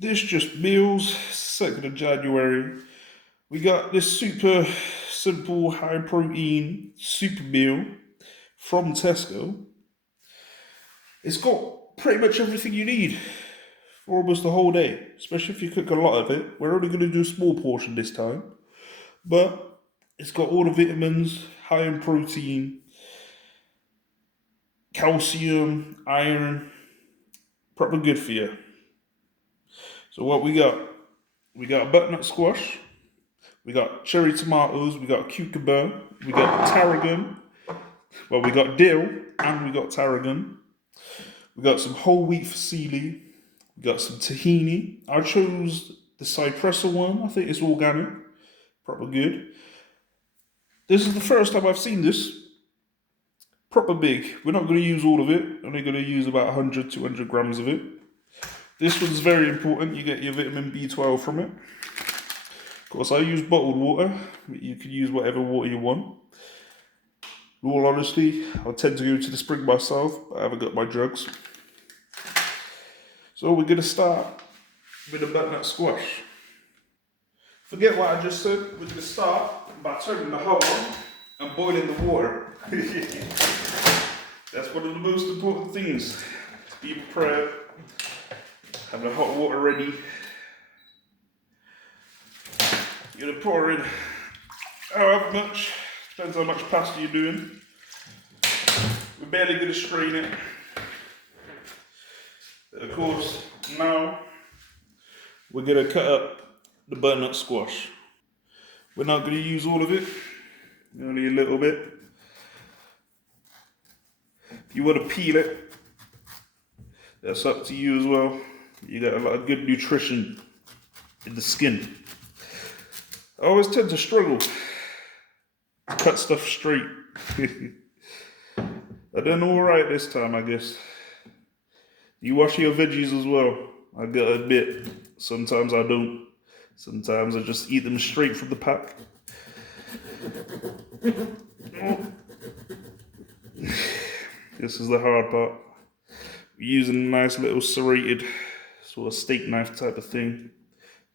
This just meals, 2nd of January. We got this super simple high protein super meal from Tesco. It's got pretty much everything you need for almost the whole day, especially if you cook a lot of it. We're only going to do a small portion this time, but it's got all the vitamins, high in protein, calcium, iron, proper good for you. So what we got? We got butternut squash, we got cherry tomatoes, we got cucumber, we got tarragon, well we got dill and we got tarragon. We got some whole wheat fusilli, we got some tahini. I chose the cypressa one, I think it's organic, proper good. This is the first time I've seen this. Proper big. We're not going to use all of it, only going to use about 100, 200 grams of it. This one's very important, you get your vitamin B12 from it. Of course, I use bottled water, but you can use whatever water you want. In all honesty, I tend to go to the spring myself, but I haven't got my drugs. So we're going to start with the butternut squash. Forget what I just said, we're going to start by turning the hob on and boiling the water. That's one of the most important things. Be prepared, have the hot water ready. You're gonna pour in however much, depends how much pasta you're doing. We're barely gonna strain it. But of course, now we're gonna cut up the butternut squash. We're not gonna use all of it, only a little bit. If you want to peel it, that's up to you as well. You got a lot of good nutrition in the skin. I always tend to struggle to cut stuff straight. I done alright this time, I guess. You wash your veggies as well. I gotta admit, sometimes I don't. Sometimes I just eat them straight from the pack. This is the hard part. We're using a nice little serrated sort of steak knife type of thing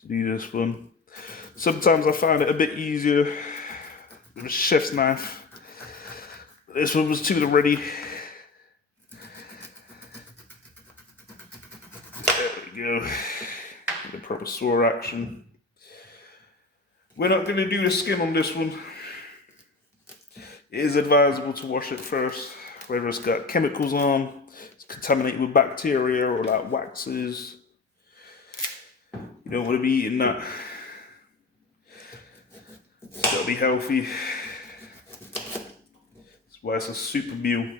to do this one. Sometimes I find it a bit easier with a chef's knife. This one was to the ready. There we go. The proper saw action. We're not going to do the skin on this one. It is advisable to wash it first, whether it's got chemicals on, it's contaminated with bacteria or like waxes. You don't want to be eating that. It's got to be healthy. That's why it's a super meal.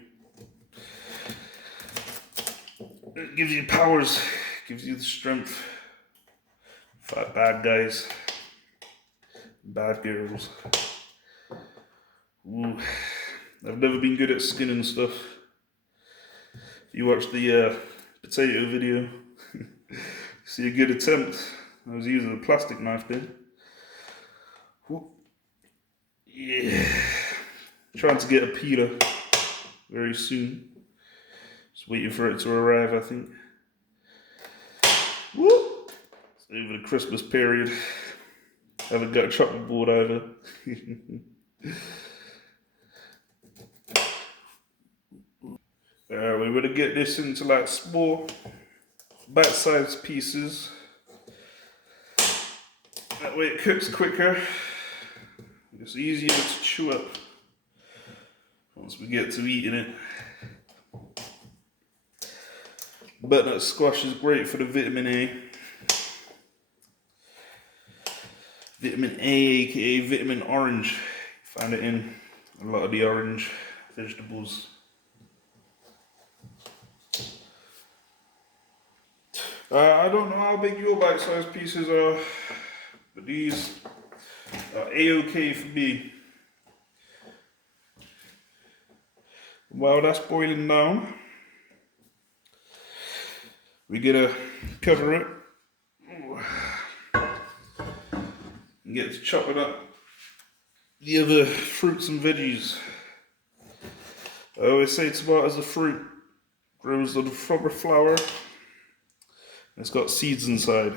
It gives you powers, gives you the strength. Fight bad guys, bad girls. Ooh. I've never been good at skinning stuff. If you watch the potato video, see a good attempt. I was using a plastic knife then. Ooh. Yeah. Trying to get a peeler very soon. Just waiting for it to arrive, I think. Woo! It's over the Christmas period. Haven't got a chopping board either. We're going to get this into like small bite-sized pieces. That way it cooks quicker. It's easier to chew up once we get to eating it. Butternut squash is great for the vitamin A. Vitamin A, aka vitamin orange. Find it in a lot of the orange vegetables. I don't know how big your bite-sized pieces are, but these are A-OK for me. While that's boiling down, we're gonna cover it and get to chopping up the other fruits and veggies. I always say tomatoes are fruit, grows on the proper flower. It's got seeds inside.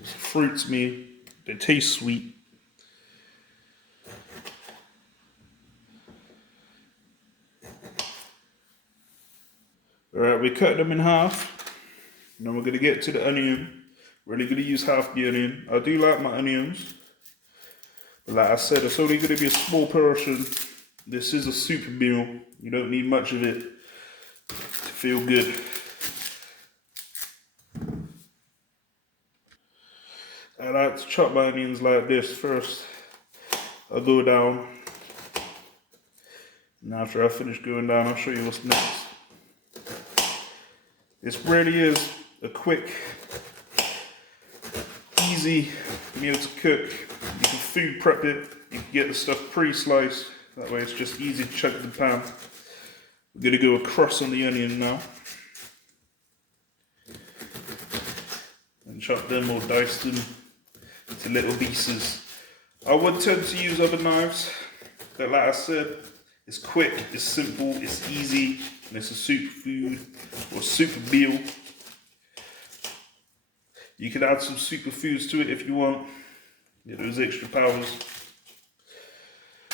It's fruit to me. They taste sweet. Alright, we cut them in half. Now we're going to get to the onion. We're only going to use half the onion. I do like my onions. But like I said, it's only going to be a small portion. This is a super meal. You don't need much of it to feel good. I like to chop my onions like this first. I'll go down. And after I finish going down, I'll show you what's next. This really is a quick, easy meal to cook. You can food prep it. You can get the stuff pre-sliced. That way it's just easy to chuck in the pan. We're going to go across on the onion now. And chop them or dice them into little pieces. I would tend to use other knives. But like I said, it's quick, it's simple, it's easy, and it's a super food or super meal. You can add some superfoods to it if you want. Get those extra powers.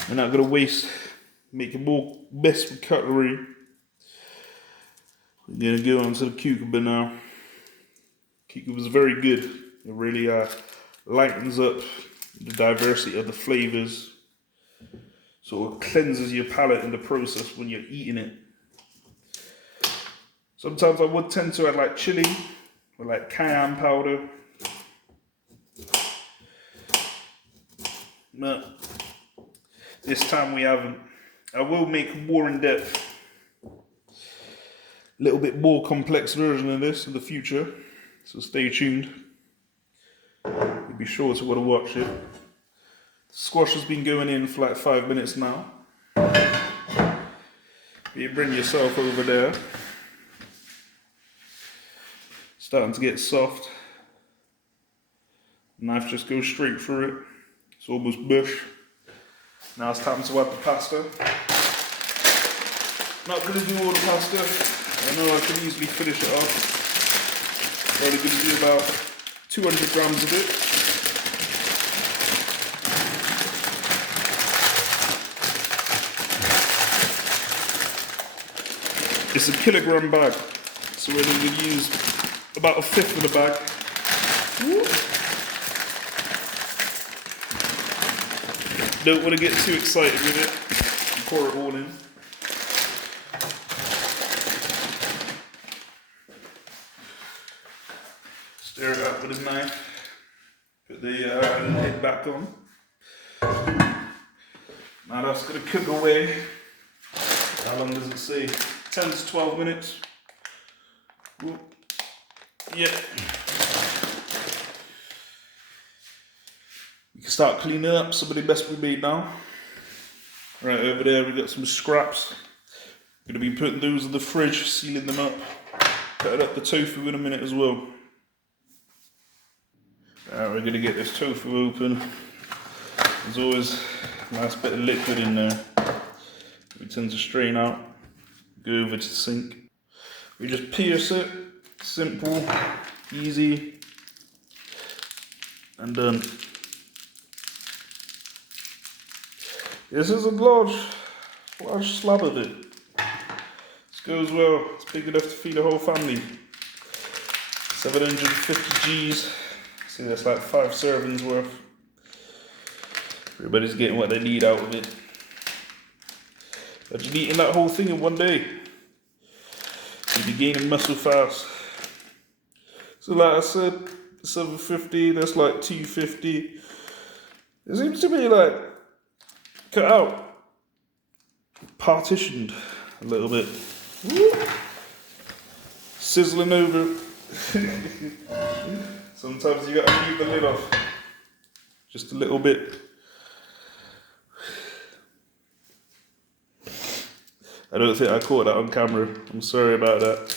We're not going to waste, making more mess with cutlery. We're going to go on to the cucumber now. Cucumber's very good. It really lightens up the diversity of the flavors. Sort of cleanses your palate in the process when you're eating it. Sometimes I would tend to add like chili or like cayenne powder. But this time we haven't. I will make a more in-depth, a little bit more complex version of this in the future. So stay tuned. You'll be sure to want to watch it. Squash has been going in for like 5 minutes now. You bring yourself over there. Starting to get soft. Knife just goes straight through it. It's almost mush. Now it's time to add the pasta. Not going to do all the pasta. I know I can easily finish it off. Only going to do about 200 grams of it. It's a kilogram bag, so we're going to use about a fifth of the bag. Don't want to get too excited with it. Pour it all in. Stir it up with a knife. Put the lid back on. Now that's going to cook away. How long does it say? 10 to 12 minutes. Whoop. Yeah. You can start cleaning up some of the mess we made now. Right over there we got some scraps. Gonna be putting those in the fridge, sealing them up. Cutting up the tofu in a minute as well. Right, we're gonna get this tofu open. There's always a nice bit of liquid in there. We tend to strain out. Go over to the sink. We just pierce it. Simple, easy, and done. This is a large slab of it. This goes well. It's big enough to feed a whole family. 750 Gs. See, that's like 5 servings worth. Everybody's getting what they need out of it. Imagine eating that whole thing in one day. You'd be gaining muscle fast. So like I said, 750, that's like 250. It seems to be like cut out, partitioned a little bit. Woo. Sizzling over. Sometimes you gotta leave the lid off. Just a little bit. I don't think I caught that on camera. I'm sorry about that.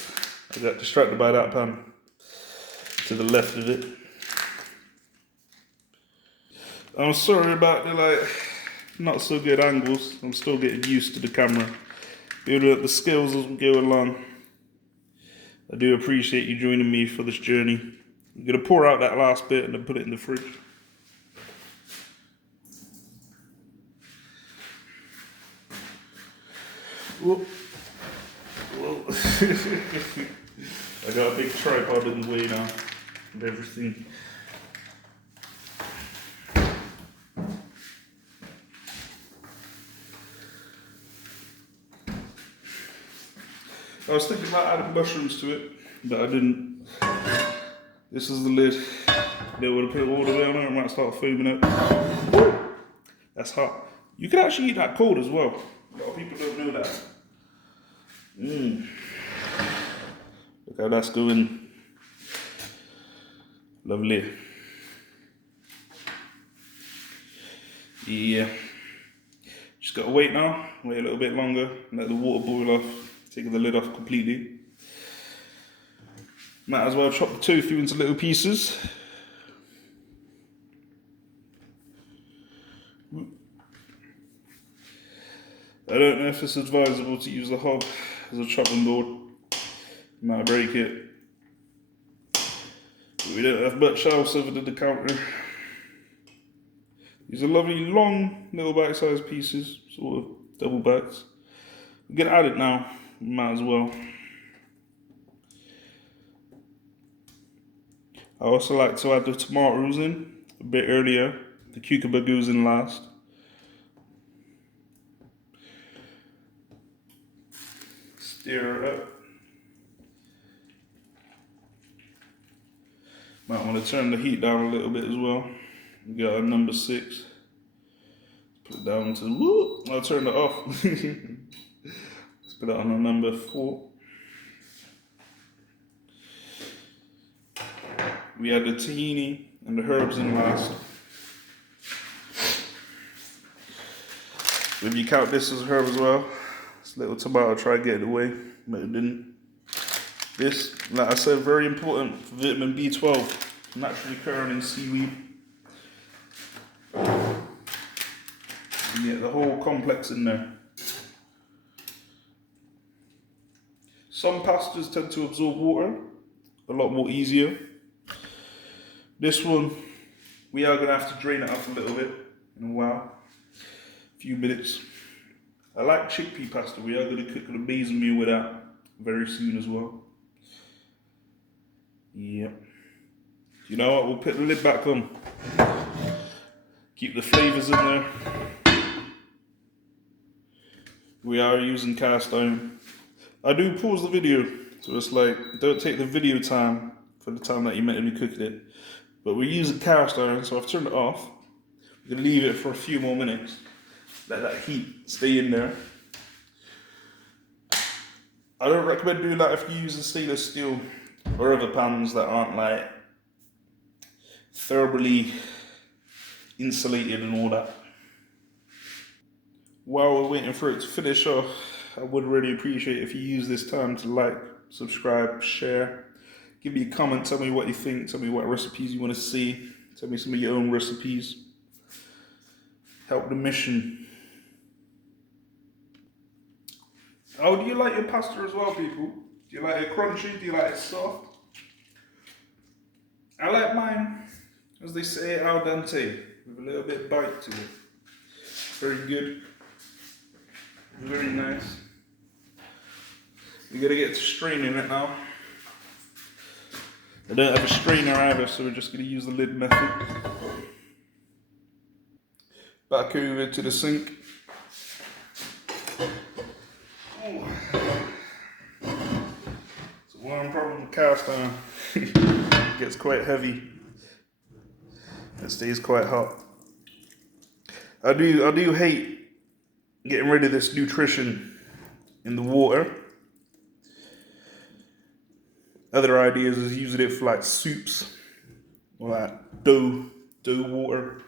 I got distracted by that pan to the left of it. I'm sorry about the not so good angles. I'm still getting used to the camera. Building up the skills as we go along. I do appreciate you joining me for this journey. I'm gonna pour out that last bit and then put it in the fridge. Whoop. Whoa. I got a big tripod in the way now of everything. I was thinking about adding mushrooms to it, but I didn't. This is the lid. They would have put it all the way on there and might start foaming up. That's hot. You can actually eat that cold as well. A lot of people don't know that. Look how that's going. Lovely. Yeah. Just gotta wait now. Wait a little bit longer. Let the water boil off. Taking the lid off completely. Might as well chop the tofu into little pieces. I don't know if it's advisable to use the hob as a chopping board. You might break it. But we don't have much else other than the counter. These are lovely long little bite-sized pieces, sort of double bites. We're gonna add it now. Might as well. I also like to add the tomatoes in a bit earlier. The cucumber goes in last. Stir it up. Might want to turn the heat down a little bit as well. We got a number 6. Put it down to, woo, I'll turn it off. Let's put it on a number 4. We add the tahini and the herbs in last. If you count this as a herb as well, this little tomato tried to get it away, but it didn't. This, like I said, very important for vitamin B12, naturally occurring in seaweed. You get the whole complex in there. Some pastas tend to absorb water a lot more easier. This one, we are going to have to drain it off a little bit in a while, a few minutes. I like chickpea pasta. We are going to cook an amazing meal with that very soon as well. Yep. You know what? We'll put the lid back on. Keep the flavours in there. We are using cast iron. I do pause the video, so it's like, don't take the video time for the time that you meant to be cooking it. But we're using cast iron, so I've turned it off. We're going to leave it for a few more minutes. Let that heat stay in there. I don't recommend doing that if you're using stainless steel or other pans that aren't like thermally insulated and all that. While we're waiting for it to finish off, I would really appreciate if you use this time to like, subscribe, share. Give me a comment, tell me what you think, tell me what recipes you want to see, tell me some of your own recipes. Help the mission. Oh, do you like your pasta as well, people? Do you like it crunchy? Do you like it soft? I like mine, as they say, al dente, with a little bit of bite to it. Very good. Very nice. We gotta get to straining it now. I don't have a strainer either, so we're just gonna use the lid method. Back over to the sink. Oh. It's one problem with cast iron. It gets quite heavy. It stays quite hot. I do hate getting rid of this nutrition in the water. Other ideas is using it for like soups or like dough water.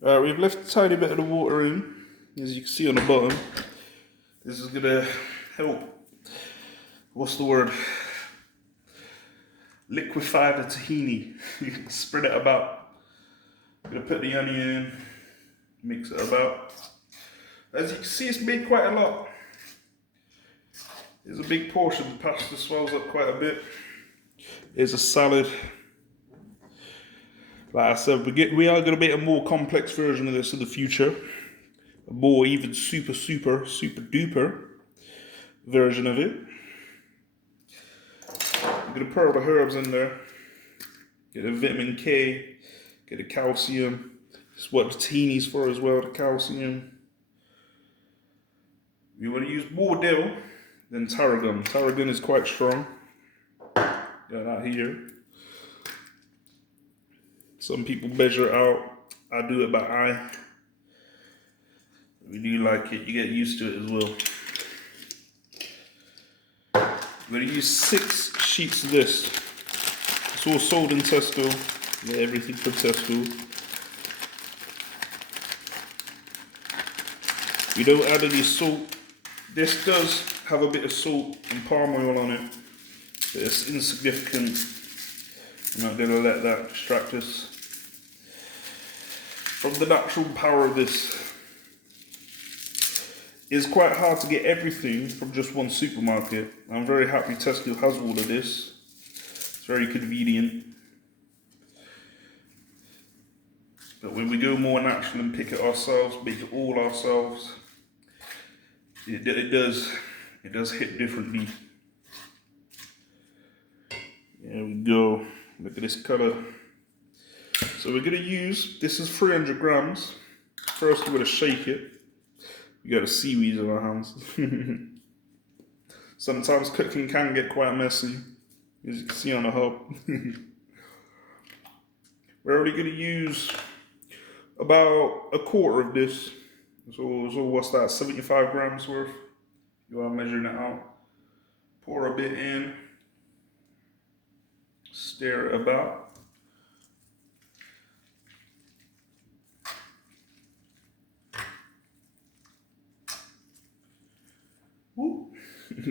We've left a tiny bit of the water in, as you can see on the bottom. This is gonna help, what's the word? Liquefy the tahini. You can spread it about. I'm gonna put the onion in, mix it about. As you can see, it's made quite a lot. It's a big portion. The pasta swells up quite a bit. Here's a salad. Like I said, we are going to make a more complex version of this in the future. A more even super duper version of it. I'm going to put all the herbs in there. Get the vitamin K, get the calcium. It's what the tahini's for as well, the calcium. You want to use more dill than tarragon. Tarragon is quite strong. Got that here. Some people measure out. I do it by eye. If you do like it, you get used to it as well. I'm going to use 6 sheets of this. It's all sold in Tesco. Yeah, everything from Tesco. You don't add any salt. This does have a bit of salt and palm oil on it, but it's insignificant. I'm not going to let that distract us from the natural power of this. It's quite hard to get everything from just one supermarket. I'm very happy Tesco has all of this. It's very convenient. But when we go more natural and pick it ourselves, make it all ourselves, it does hit differently. There we go. Look at this color. So we're gonna use, this is 300 grams. First we're gonna shake it. We got the seaweed in our hands. Sometimes cooking can get quite messy, as you can see on the hub. We're only gonna use about a quarter of this. So what's that, 75 grams worth? You are measuring it out. Pour a bit in. Stir it about.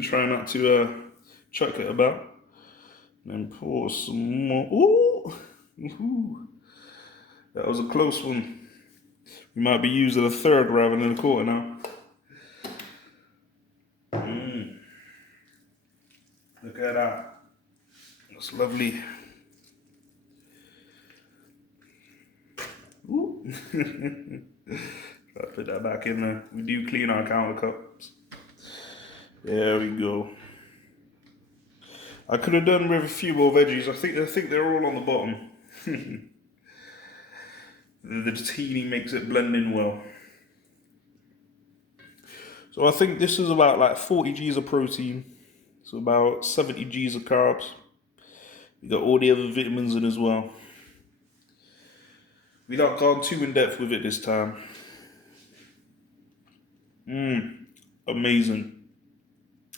Try not to chuck it about. And then pour some more. Ooh! Ooh. That was a close one. We might be using a third rather than a quarter now. Look at that. That's lovely. Ooh. Try to put that back in there. We do clean our countertops. There we go. I could have done with a few more veggies. I think they're all on the bottom. The tahini makes it blend in well. So I think this is about like 40 G's of protein. So about 70 G's of carbs. We got all the other vitamins in as well. We not gone too in depth with it this time. Amazing.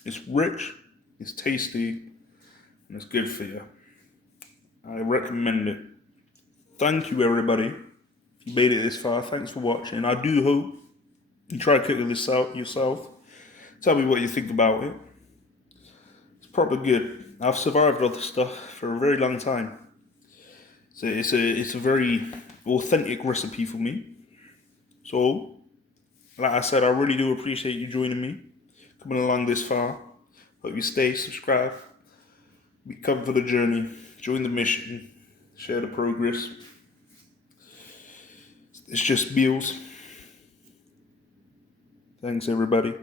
It's rich, it's tasty, and it's good for you. I recommend it. Thank you, everybody. If you made it this far, thanks for watching. I do hope you try cooking this out yourself. Tell me what you think about it. It's probably good. I've survived other stuff for a very long time. So it's a very authentic recipe for me. So, like I said, I really do appreciate you joining me, coming along this far. Hope you stay, subscribe, be come for the journey, join the mission, share the progress. It's just meals. Thanks, everybody.